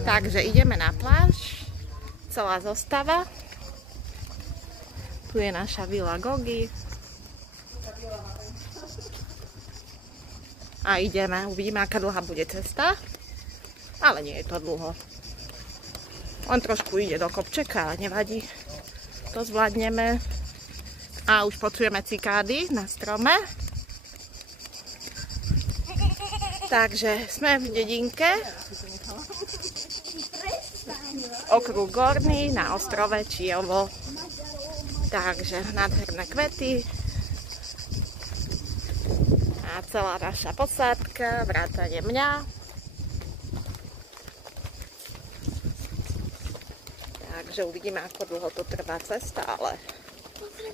Takže ideme na pláž, celá zostava. Tu je naša vila Gogi. A ideme, uvidíme, aká dlhá bude cesta. Ale nie je to dlho. On trošku ide do kopčeka, ale nevadí. To zvládneme. A už počujeme cikády na strome. Takže sme v dedinke. Okruh Gorný na ostrove Čiovo. Takže nádherné kvety. A celá naša posádka, vrátane mňa. Takže uvidíme, ako dlho to trvá cesta, ale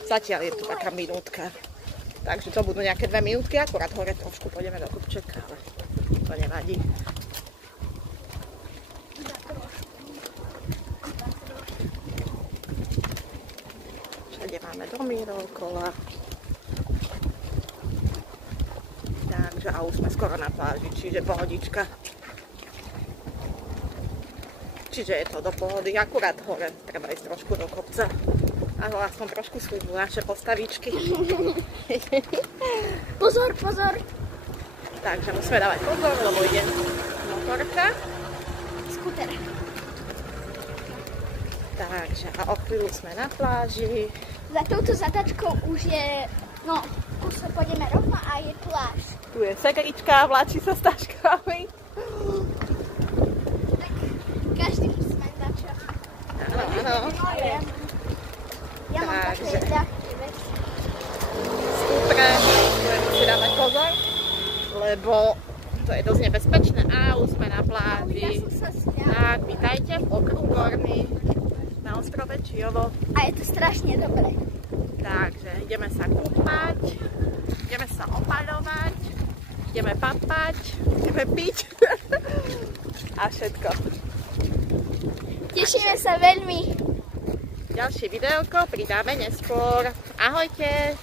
zatiaľ je to taká minútka. Takže to budú nejaké 2 minútky, akurát hore trošku pôjdeme do kopčeka, ale to nevadí. Všade máme domy dookola. Takže a už sme skoro na pláži, čiže pohodička. Čiže je to do pohody, akurát hore treba ísť trošku do kopca. Ale aspoň trošku sú naše postavičky. Pozor, pozor! Takže musíme dávať pozor, lebo ide motorka. Skúter. Takže a o chvíľu sme na pláži. Za touto zatačkou už je, no, už sa pôjdeme rovno a je pláž. Tu je segrička, vláči sa s taškami. Tak každý musíme začať. Áno, áno. Ja mám také ľahké veci. Skútre, budeme si dávať pozor, lebo to je dosť nebezpečné. A už sme na pláži. Tak, vítajte v okruhu Gorný na ostrove Čiovo. A je to strašne dobré. Takže ideme sa kúpať, ideme sa opaľovať, ideme papať, ideme piť a všetko. Tešíme sa veľmi. Ďalšie videoko pridáme neskôr. Ahojte!